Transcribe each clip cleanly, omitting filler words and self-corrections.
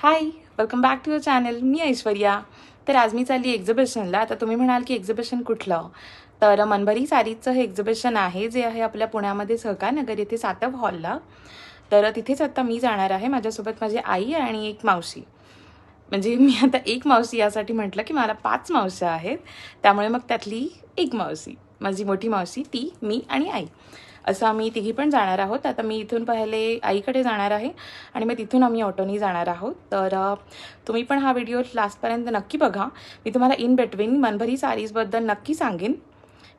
High, welcome back to your channel. मी ऐश्वर्या. तर आज मी चालली एक्झिबिशनला. आता तुम्ही म्हणाल की एक्झिबिशन कुठलं? तर मनभरी सारीचं हे एक्झिबिशन आहे, जे आहे आपल्या पुण्यामध्ये सहकारनगर येथे सातव हॉलला. तर तिथेच आता मी जाणार आहे. माझ्यासोबत माझी आई आणि एक मावशी. म्हणजे मी आता एक मावशी यासाठी म्हटलं की मला 5 मावश्या आहेत. त्यामुळे मग त्यातली एक मावशी, माझी मोठी मावशी, ती, मी आणि आई, असं आम्ही तिघी पण जाणार आहोत. आता मी इथून पहिले आईकडे जाणार आहे आणि मग तिथून आम्ही ऑटोनी जाणार आहोत. तर तुम्ही पण हा व्हिडिओ लास्टपर्यंत नक्की बघा. मी तुम्हाला इन बिटवीन मनभरी सारीजबद्दल नक्की सांगेन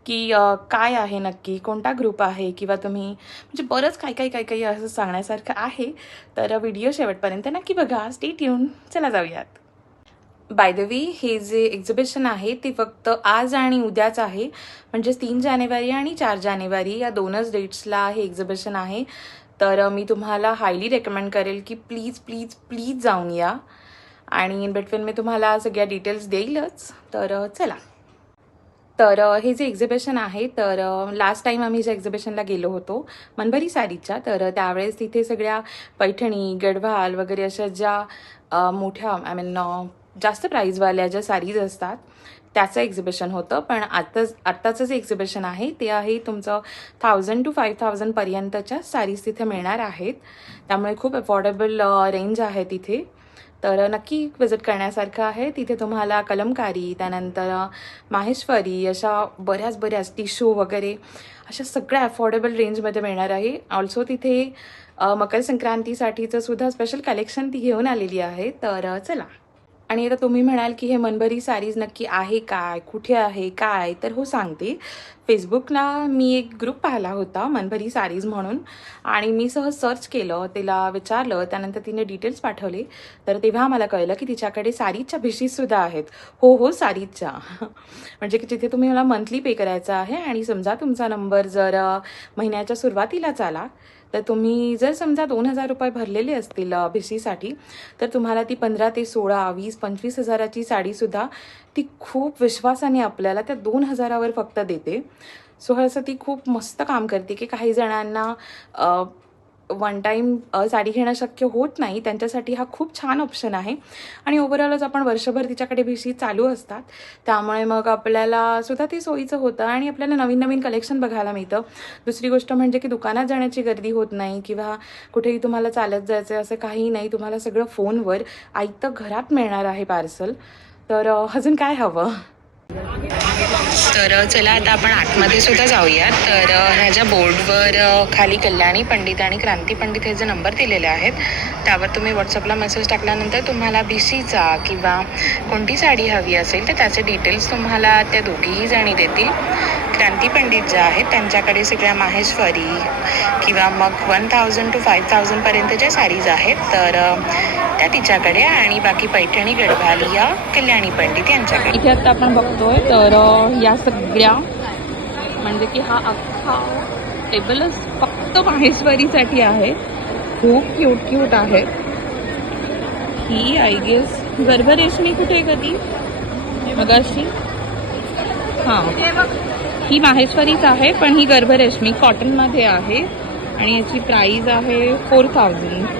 की काय आहे नक्की, कोणता ग्रुप आहे, किंवा तुम्ही म्हणजे बरंच काही असं सांगण्यासारखं आहे. तर व्हिडिओ शेवटपर्यंत नक्की बघा. Stay tune. चला जाऊयात. बाय द वे, हे जे एक्झिबिशन आहे ते फक्त आज आणि उद्याच आहे. म्हणजेच 3 जानेवारी आणि 4 जानेवारी या 2च डेट्सला हे एक्झिबिशन आहे. तर मी तुम्हाला हायली रेकमेंड करेल की प्लीज प्लीज प्लीज जाऊन या. आणि इन बिटवीन मी तुम्हाला सगळ्या डिटेल्स देईलच. तर चला. तर हे जे एक्झिबिशन आहे, तर लास्ट टाईम आम्ही ज्या एक्झिबिशनला गेलो होतो मनभरी सारीच्या, तर त्यावेळेस तिथे सगळ्या पैठणी, गढवाल वगैरे अशा ज्या मोठ्या जास्त प्राईजवाल्या ज्या सारीज असतात त्याचं एक्झिबिशन होतं. पण आत्ताचं जे एक्झिबिशन आहे ते आहे तुमचं 1000 to 5000 पर्यंतच्या सारीज तिथे मिळणार आहेत. त्यामुळे खूप अफोर्डेबल रेंज आहे तिथे. तर नक्की विजिट करण्यासारखं आहे. तिथे तुम्हाला कलमकारी, त्यानंतर माहेश्वरी, अशा बऱ्याच टिशू वगैरे अशा सगळ्या अफोर्डेबल रेंजमध्ये मिळणार आहे. ऑल्सो तिथे मकर संक्रांतीसाठीचं सुद्धा स्पेशल कलेक्शन ती घेऊन आलेली आहे. तर चला. आणि आता तुम्ही म्हणाल की हे मनभरी सारीज नक्की आहे काय, कुठे आहे, काय? तर हो, सांगते. फेसबुकला मी एक ग्रुप पाहिला होता मनभरी सारीज म्हणून, आणि मी सहज सर्च केलं, तिला विचारलं, त्यानंतर तिने डिटेल्स पाठवले. तर तेव्हा मला कळलं की तिच्याकडे सारीजच्या भिशीसुद्धा आहेत. हो, सारीजच्या. म्हणजे की तिथे तुम्ही मला मंथली पे करायचं आहे. आणि समजा तुमचा नंबर जर महिन्याच्या सुरुवातीलाच आला, तर तुम्ही जर समजा 2000 रुपये भरलेले असतील भिशीसाठी, तर तुम्हाला ती 15 ते 16, 20, 25 हजाराची साडीसुद्धा ती खूप विश्वासाने आपल्याला त्या 2000वर फक्त देते. सो असं ती खूप मस्त काम करते की काही जणांना वन टाईम साडी घेणं शक्य होत नाही, त्यांच्यासाठी हा खूप छान ऑप्शन आहे. आणि ओव्हरऑलच आपण वर्षभर तिच्याकडे भिशी चालू असतात, त्यामुळे मग आपल्याला सुद्धा ते सोयीचं होतं आणि आपल्याला नवीन नवीन कलेक्शन बघायला मिळतं. दुसरी गोष्ट म्हणजे की दुकानात जाण्याची गर्दी होत नाही, किंवा कुठेही तुम्हाला चालत जायचं असं काही नाही. तुम्हाला सगळं फोनवर आयतं घरात मिळणार आहे पार्सल. तर अजून काय हवं? तर चला आता आपण आतमध्ये सुद्धा जाऊयात. तर ह्याच्या बोर्डवर खाली कल्याणी पंडित आणि क्रांती पंडित हे जे नंबर दिलेले आहेत, त्यावर तुम्ही व्हॉट्सअपला मेसेज टाकल्यानंतर तुम्हाला भिशीचा किंवा कोणती साडी हवी असेल तर त्याचे डिटेल्स तुम्हाला त्या दोघीही जणी देतील. क्रांती पंडित ज्या आहेत त्यांच्याकडे सगळ्या माहेश्वरी किंवा मग 1000 to 5000 पर्यंतच्या साडीज आहेत, तर त्या तिच्याकडे. आणि बाकी पैठणी, गढवाल या कल्याणी पंडित यांच्याकडे. इथे आता आपण बघतोय, तर या सगळ्या म्हणजे की हा अख्खा टेबलच फक्त माहेश्वरीसाठी आहे. खूप क्यूट आहे. ही आय गेस गर्भरेशमी कुठे कधी मगाशी, हां, ही माहेश्वरीच आहे, पण ही गर्भरेशमी कॉटनमध्ये आहे आणि याची प्राईस आहे 4000.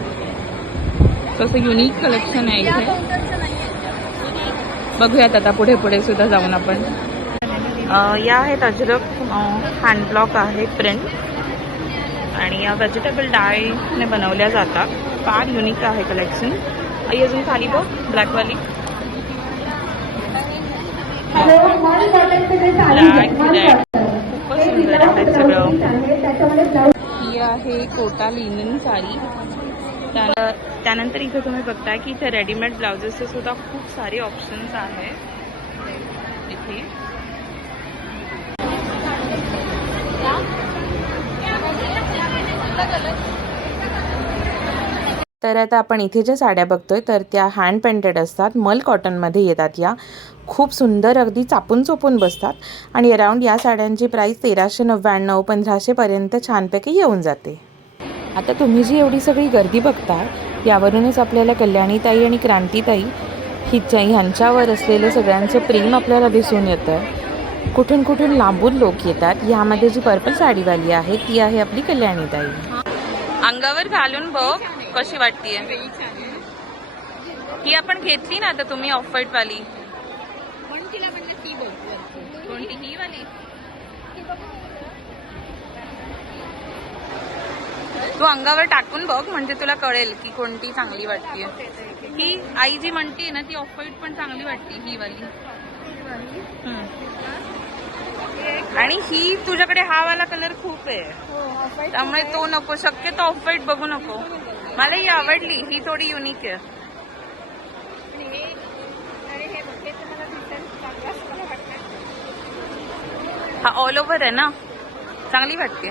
तसं युनिक कलेक्शन आहे इथे. बघूयात आता पुढे सुद्धा जाऊन आपण. या आहेत अजरक हँडब्लॉक आहे प्रिंट, आणि या व्हेजिटेबल डायने बनवल्या जातात. फार युनिक आहे कलेक्शन. आई अजून खाली बघ, ब्लॅकवाली ब्लॅक रेड खूपच सुंदर आहे सगळं. ही आहे कोटा लिनन साडी. त्यानंतर इथे तुम्ही बघताय की इथे रेडीमेड ब्लाउजेसचे सुद्धा खूप सारे ऑप्शन्स आहेत इथे. तर आता आपण इथे ज्या साड्या बघतोय तर त्या हँड पेंटेड असतात, मल कॉटनमध्ये येतात. या खूप सुंदर, अगदी चापून चोपून बसतात. आणि अराउंड या साड्यांची प्राईस 1399, 1500 पर्यंत छानपैकी येऊन जाते. आता तुम्ही जी एवढी सगळी गर्दी बघता, यावरूनच आपल्याला कल्याणीताई आणि क्रांतीताई ह्यांच्यावर असलेलं सगळ्यांचं प्रेम आपल्याला दिसून येतं. कुठून लांबून लोक येतात. यामध्ये जी पर्पल साडीवाली आहे ती आहे आपली कल्याणीताई. अंगावर घालून बघ कशी वाटतेय. ही आपण घेतली ना आता तुम्ही ऑफ व्हाईट वाली. पण तिला म्हणलं ती बघ. कोणती? ही वाली. तू अंगावर टाकून बघ म्हणजे तुला कळेल की कोणती चांगली वाटते. ही आई जी म्हणते ना ती ऑफ व्हाईट पण चांगली वाटते ही वाली. आणि ही तुझ्याकडे हा वाला कलर खूप आहे त्यामुळे तो नको. शक्यतो ऑफ व्हाईट बघू नको. मला ही आवडली. ही थोडी युनिक आहे. हा ऑल ओव्हर आहे ना चांगली वाटते.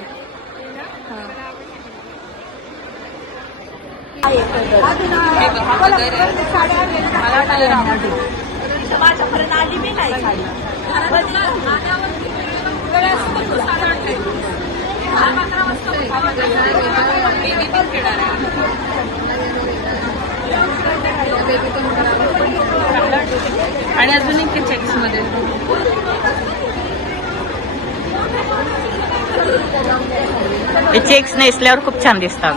आणि अजून एक चेक्स मध्ये चेक्स नेसल्यावर खूप छान दिसतात.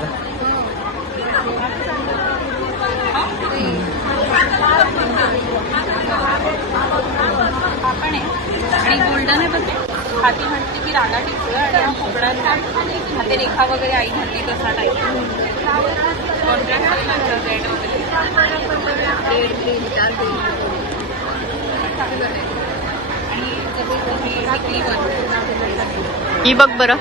आणि गोल्डन आहे बघ. हाती म्हणते की रागा टिकलं आणि हा फुगडा हाते रेखा वगैरे आई म्हणते तसा टाईप. ही बघ बरं.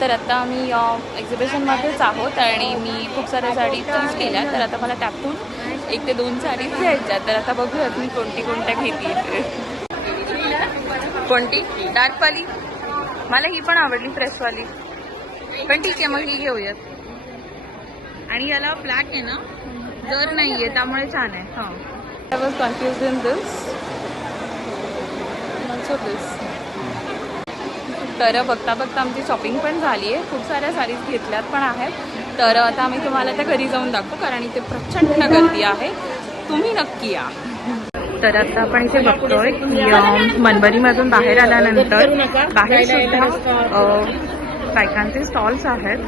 तर आता आम्ही एक्झिबिशनमध्येच आहोत आणि मी खूप साऱ्या साडी चूज केल्या. तर आता मला त्यातून 1 ते 2 साडीज घ्यायच्या. तर आता बघूयात मी कोणत्या घेते. कोणती? डार्कवाली. मला ही पण आवडली फ्रेशवाली पण ठीक आहे मग ही घेऊयात. आणि याला ब्लॅक आहे ना जर नाही आहे त्यामुळे छान आहे. हां I was confuse in this. तर बघता आमची शॉपिंग पण झाली आहे. खूप साऱ्या साडीज घेतल्यात पण आहेत. तर आता आम्ही तुम्हाला त्या घरी जाऊन दाखवू कारण इथे प्रचंड गर्दी आहे. तुम्ही नक्की या. तर आता आपण इथे बघतोय की मनबरीमधून बाहेर आल्यानंतर बाहेर सुद्धा बायकांचे स्टॉल्स आहेत.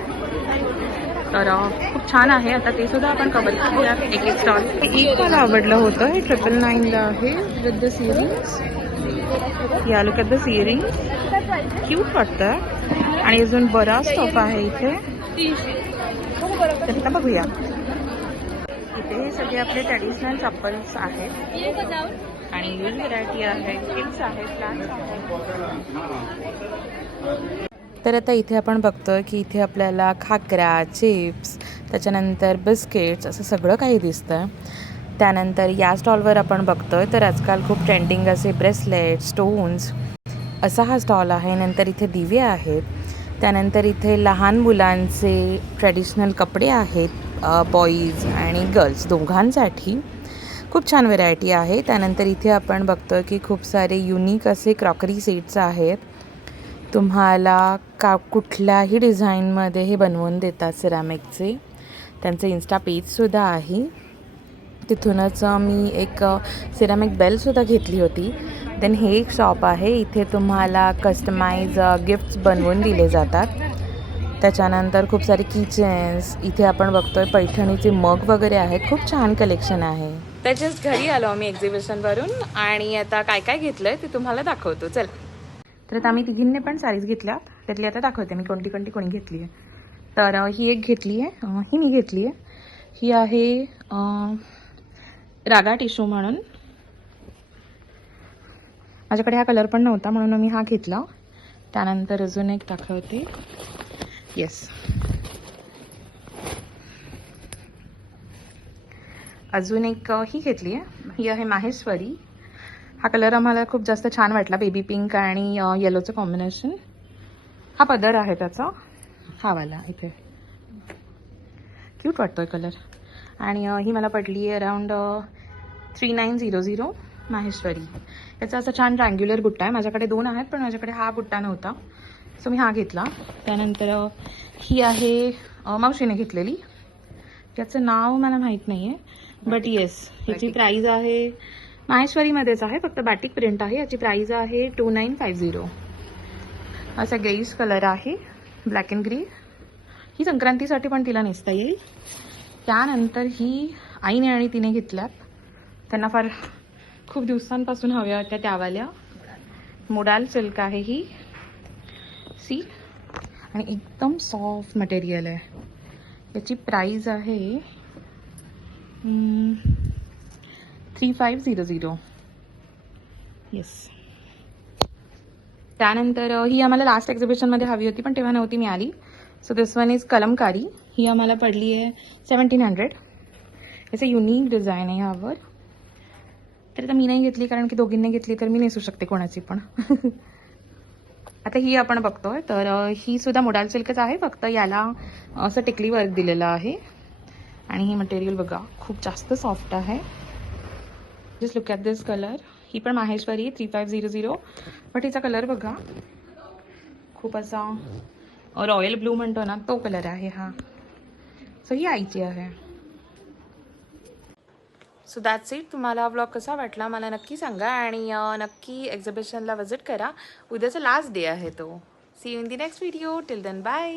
तर खूप छान आहे. आता ते सुद्धा आपण कव्हर करूया एक स्टॉल. एक मला आवडलं होतं. हे 999 ला आहे विथ द सिरिंग्स. या look at the string. Cute वाटतं आणि अजून बराच स्टॉप आहे इथे. तर आता बघूया. इथे हे सगळे आपले ट्रॅडिशनल चप्पल्स आहेत आणि यूज व्हरायटी आहे. हिल्स आहेत, फ्लॅट्स आहेत. तर आता इथे आपण बघतोय की इथे आपल्याला खाकरा, चिप्स, त्याच्यानंतर बिस्किट्स असं सगळं काही दिसतं. त्यानंतर या स्टॉलवर आपण बघतोय तर आजकाल खूप ट्रेंडिंग असे ब्रेसलेट, स्टोन्स असा हा स्टॉल आहे. नंतर इथे दिवे आहेत. त्यानंतर इथे लहान मुलांचे ट्रॅडिशनल कपडे आहेत, बॉईज आणि गर्ल्स दोघांसाठी. खूप छान व्हरायटी आहे. त्यानंतर इथे आपण बघतोय की खूप सारे युनिक असे क्रॉकरी सेट्स आहेत. तुम्हाला कुठल्याही डिझाईनमध्ये हे बनवून देतात सिरॅमिकचे. त्यांचं इन्स्टा पेजसुद्धा आहे. तिथूनच मी एक सिरॅमिक बेलसुद्धा घेतली होती. देन हे एक शॉप आहे. इथे तुम्हाला कस्टमाइज गिफ्ट्स बनवून दिले जातात. त्याच्यानंतर खूप सारे किचन्स. इथे आपण बघतोय पैठणीचे मग वगैरे आहेत. खूप छान कलेक्शन आहे. त्याच्याच घरी आलो आम्ही एक्झिबिशनवरून आणि आता काय घेतलंय ते तुम्हाला दाखवतो. चल. तर आता आम्ही तिघींनी पण साडीज घेतल्या. त्यातली आता दाखवते मी कोणी घेतली आहे. तर ही एक घेतली आहे. ही मी घेतली आहे. ही आहे रागा टिशू म्हणून. माझ्याकडे हा कलर पण नव्हता म्हणून मी हा घेतला. त्यानंतर अजून एक दाखवते. येस, अजून एक ही घेतली आहे. ही आहे माहेश्वरी. हा कलर आम्हाला खूप जास्त छान वाटला. बेबी पिंक आणि येलोचं कॉम्बिनेशन. हा पदर आहे त्याचा, हा वाला इथे क्यूट वाटतोय कलर. आणि ही मला पडली आहे अराउंड 3900 माहेश्वरी. याचा असा छान ट्रँग्युलर बुट्टा आहे. माझ्याकडे 2 आहेत पण माझ्याकडे हा बुट्टा नव्हता सो मी हा घेतला. त्यानंतर ही आहे मावशीने घेतलेली. याचं नाव मला माहीत नाही आहे बट येस ह्याची प्राईज आहे माहेश्वरीमध्येच आहे, फक्त बाटिक प्रिंट आहे. याची प्राइस आहे 2950. असा ग्रेइश कलर आहे, ब्लॅक अँड ग्रे. ही संक्रांतीसाठी पण तिला नेसता येईल. त्यानंतर ही आईने आणि तिने घेतल्यात, त्यांना फार खूप दिवसांपासून हव्या होत्या त्यावाल्या. मोडाल सिल्क आहे ही, सी, आणि एकदम सॉफ्ट मटेरियल आहे. याची प्राइस आहे 3500. येस. त्यानंतर ही आम्हाला लास्ट एक्झिबिशनमध्ये हवी होती पण तेव्हा नव्हती मिळाली. So this one is Kalamkari. ही आम्हाला पडली आहे 1700. याचं युनिक डिझाईन आहे ह्यावर. तर आता मी नाही घेतली कारण की दोघींनी घेतली तर मी नेसू शकते कोणाची पण. आता ही आपण बघतोय, तर ही सुद्धा मोडाल सिल्कच आहे, फक्त याला असं टिकली वर्क दिलेलं आहे. आणि ही मटेरियल बघा खूप जास्त सॉफ्ट आहे. Just look at this colour. ही पण माहेश्वरी 3500. बट हिचा कलर बघा खूप असा रॉयल ब्लू म्हणतो ना, तो कलर आहे हा. सो ही आईची आहे. So that's it. तुम्हाला हा व्लॉग कसा वाटला मला नक्की सांगा आणि नक्की एक्झिबिशनला व्हिजिट करा. उद्याचा लास्ट डे आहे तो. See you in the next video. Till then bye.